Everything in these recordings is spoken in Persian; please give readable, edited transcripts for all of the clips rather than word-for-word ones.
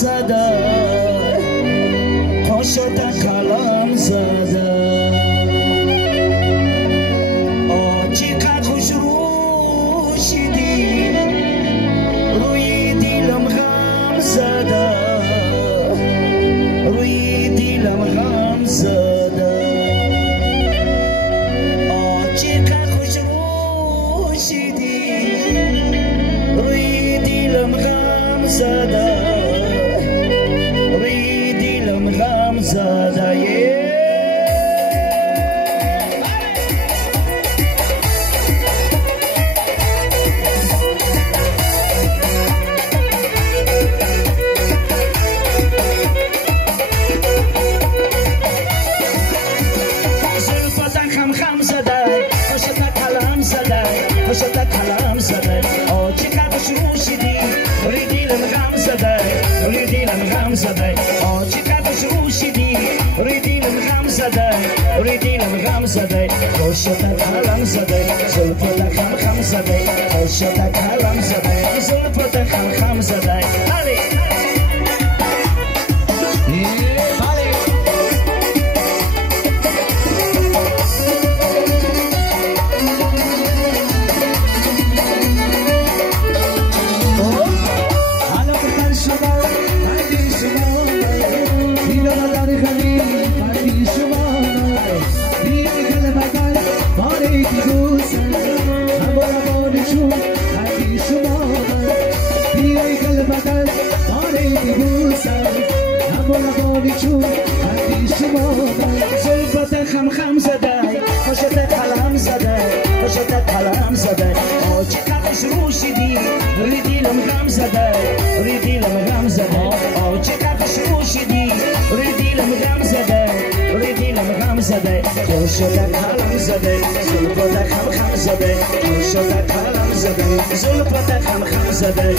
زده پا شده کلم زده چقدر خوش روشیدی روی دیلم غم زده روی دیلم غم زده چقدر خوش روشیدی روی دیلم غم زده روی دیلم غم زده شده کلم زده چقدر شروشیدی روی دیلم غم زده روی دیلم غم زده چقدر شروشیدی روی دیلم غم زده روی دیلم غم زده شده کلم زده زلفت خم زده شده کلم زده زلفت خم زده زلفت خم زده شده کلم زده شده کلم زده چقدر شروشیدی روی دیلم غم زده روی دیلم غم زده چقدر شروشیدی روی دیلم غم زده روی دیلم غم زده شده کلم زده زلفت خم زده شده کلم زده زلفت خم زده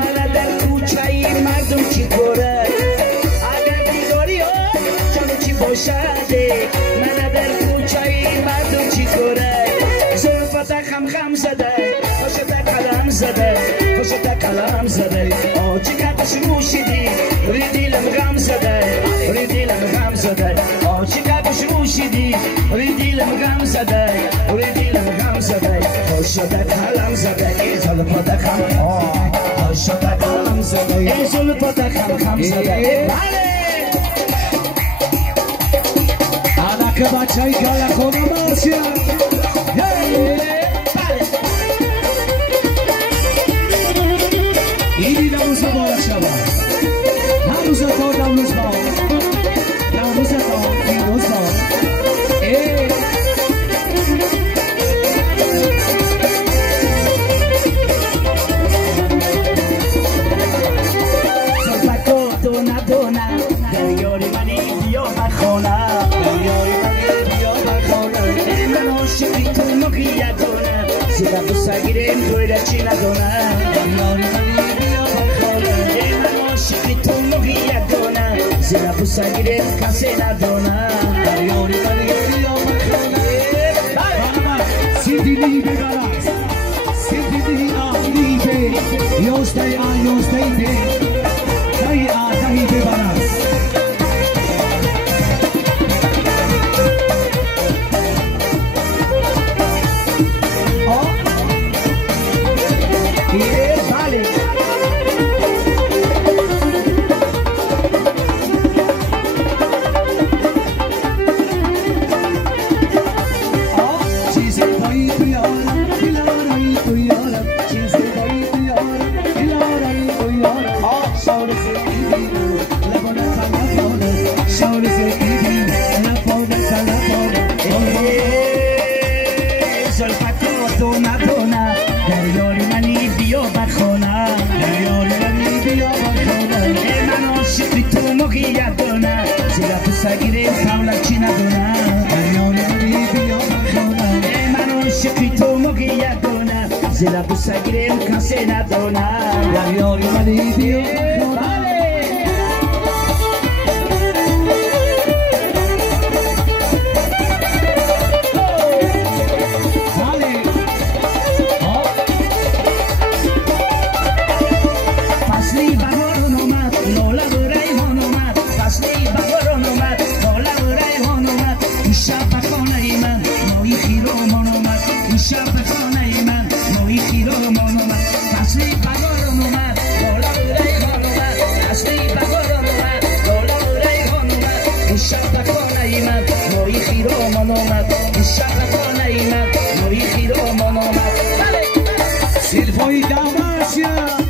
من در کوچه مردم چی گره اگر دیداری جانو چی باشده من در کوچه مردم چی گره زلفت خم زده شده کلم زده شده کلم زده چقدر شروشیدی روی دیلم غم زده روی دیلم غم زده چقدر شروشیدی روی دیلم غم زده روی دیلم غم زده شده کلم زده زلفت خم شده کلم زده زلفت خم زده انا که بچه ای گله خونم آسیم اینی نموز باید شود نموز کار نموز باید نموز کار نموز باید دریاری منی بیا بخونه دریاری منی بیا بخونه من عاشقی تو نگیدونه زیرا بسگیرم دویره چی ندونه دریاری منی بیا بخونه من عاشقی تو نگیدونه زیرا بسگیرم کسی ندونه دریاری منی بیا بخونه سیدی بگرد سیدی آلیبه یوسته آیوسته زلا بسگریم کسی ندانم در یاری منی بیا Silvoi Dalmacia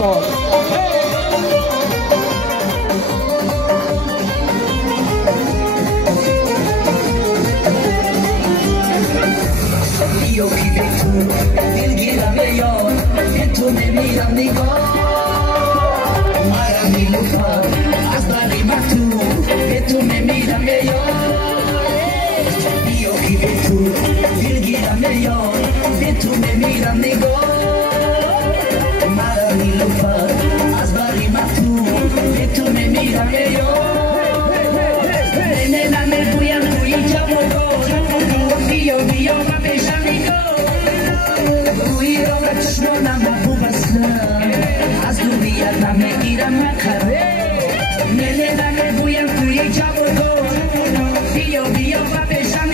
استاد یکی به تو دلگیرم یار به تو نمیرم نگاه مرا نیلوفر از بری مکتوب به تو نمیرم یار یکی به تو دلگیرم یار به تو نمیرم نگاه مرا نیلوفر از بری مکتوب به تو نمیرم یار نمیرم گویم گویی جوان بیا و بشم گویی را به چشمانم محبوب هستم از دوریتم میگیرم مخره نمیرم گویم گویی جوان بیا و بشم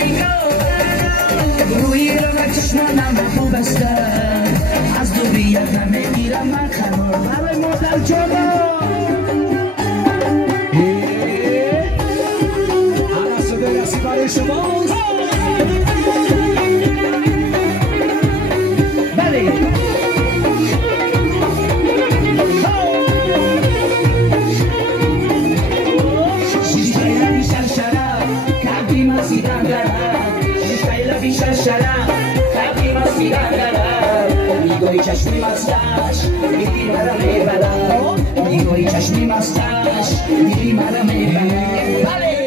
گویی را به چشمانم محبوب هستم از دوریتم میگیرم مخره برای مادر جانم برای شماست بله شیشتایلا بیشتر شرم کبی مسیدم دارم شیشتایلا بیشتر شرم کبی مسیدم دارم میگوی چشمی مستش دیدی مرا میبرم میگوی چشمی مستش دیدی مرا میبرم بله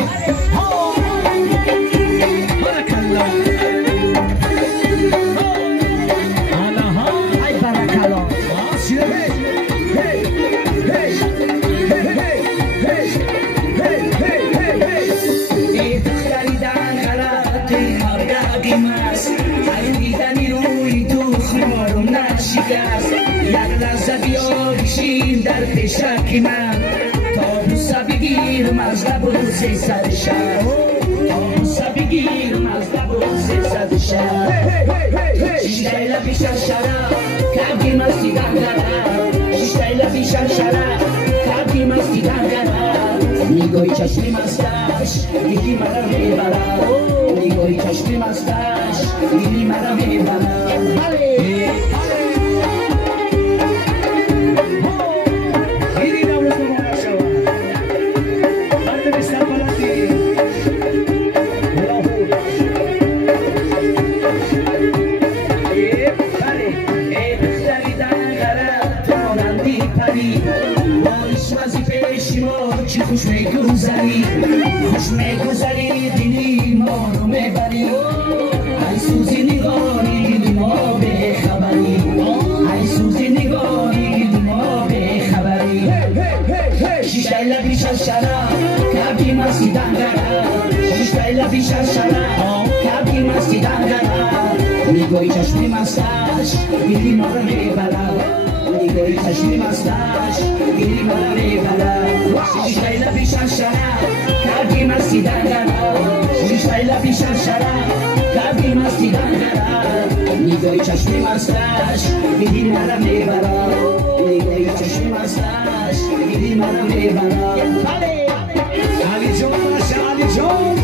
در پیشکی من تا بوسه بگیرم از لب و 300 شب تا بوسه بگیرم از لب و 300 شب شیشتایلا بیشتر شرم کبی مسیدم دارم شیشتایلا بیشتر شرم کبی مسیدم دارم میگوی چشمی مستش دیدی مرا میبرم میگوی چشمی مستش دیدی مرا میبرم خوش میگذری دلی ما رو میبری ای سوزی نگاری دل ما به خبری ای سوزی نگاری دل ما به خبری شیشتایلا بیشتر شرم کبی مسیدم دارم شیشتایلا بیشتر شرم کبی مسیدم دارم میگوی چشمی مستش دلی ما رو میبرم میگوی چشمی مستش دلی ما رو میبرم شیشتایلا بیشتر شرم کبی مسیدم دارم شیشتایلا بیشتر شرم کبی مسیدم دارم میگوی چشمی مستش دلی ما رو میبرم میگوی چشمی مستش دلی ما رو میبرم علی جان باشه علی جان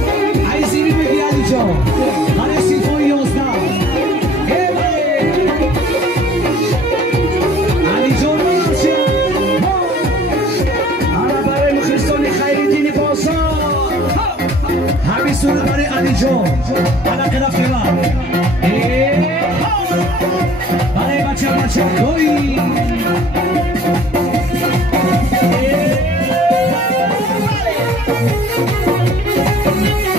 ای زیری بگی علی جان هر سیفون 11 علی جان باشه اما برای مخلصان خیرالدین بازار همین سوره برای علی جان حلقه رفته برای بچه گوی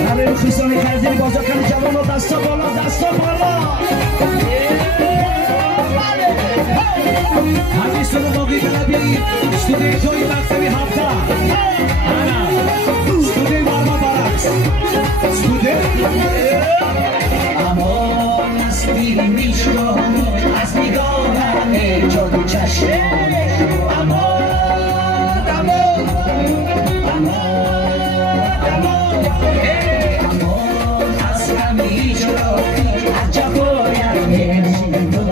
برای مخلصان خیرالدین بازار کنه جوان و دستا بالا دستا بالا همین سوره باقی بلبی استودیوی توی مکتبی هفته استودیوی برما برعکس استودیوی امان از دیری میشو از نگاهم جادو چشم امان امان از همه جا از جوایم نمیشیم تو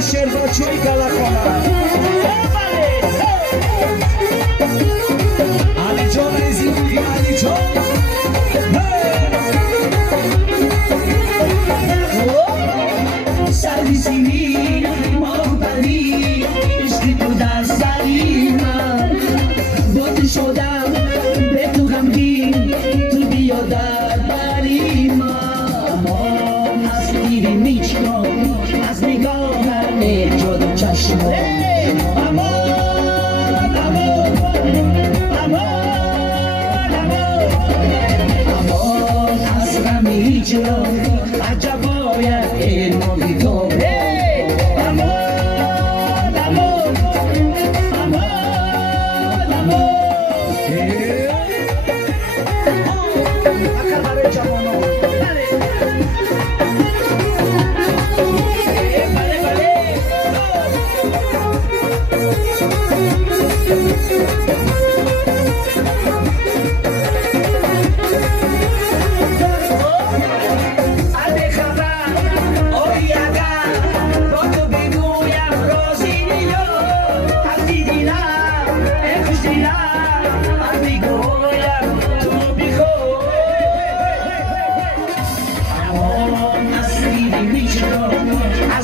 شیر با چوی گلا کنم داری من با تو شدم به تو غمگین تو بیا در بری من از دیری میچکم از نگاهم جلو چشمم عجب باید علم تو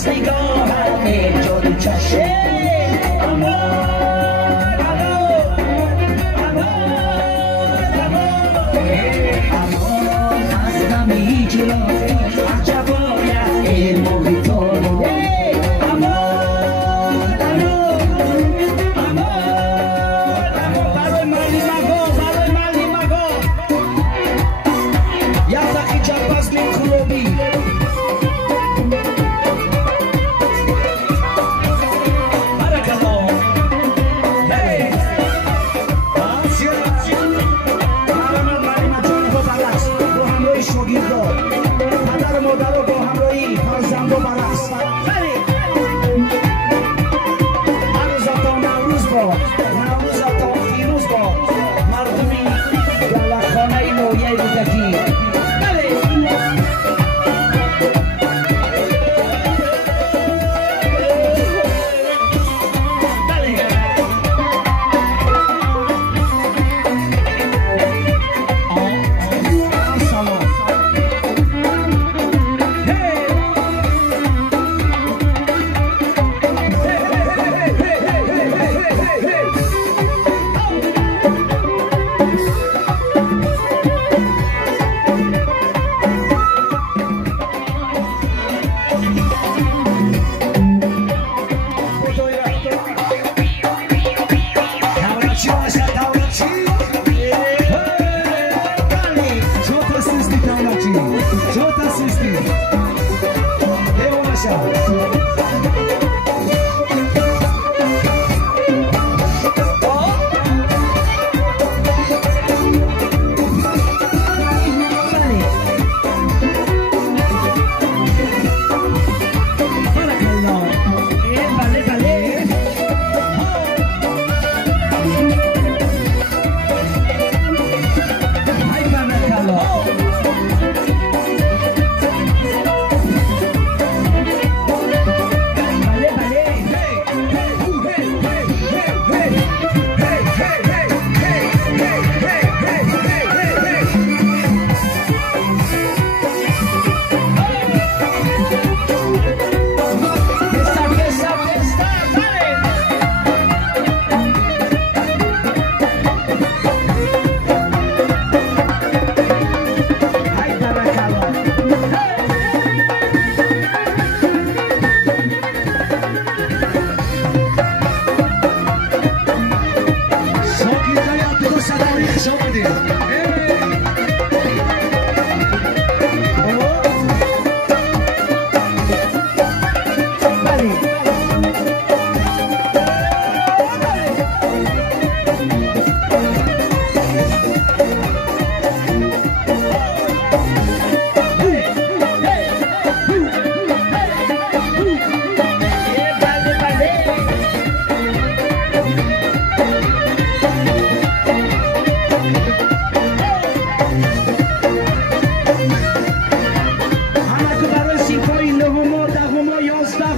از نگاهم جلو چشمم از غمی جلو عجب باید علم تو برای مالی مگا یا دقی جب از من کروبی مادر مادر رو با همراهی فرزند و برعکس هنوز تا نوروز با نوروز تا فیروز با مردمی گلخانه نویه رودکی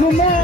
Como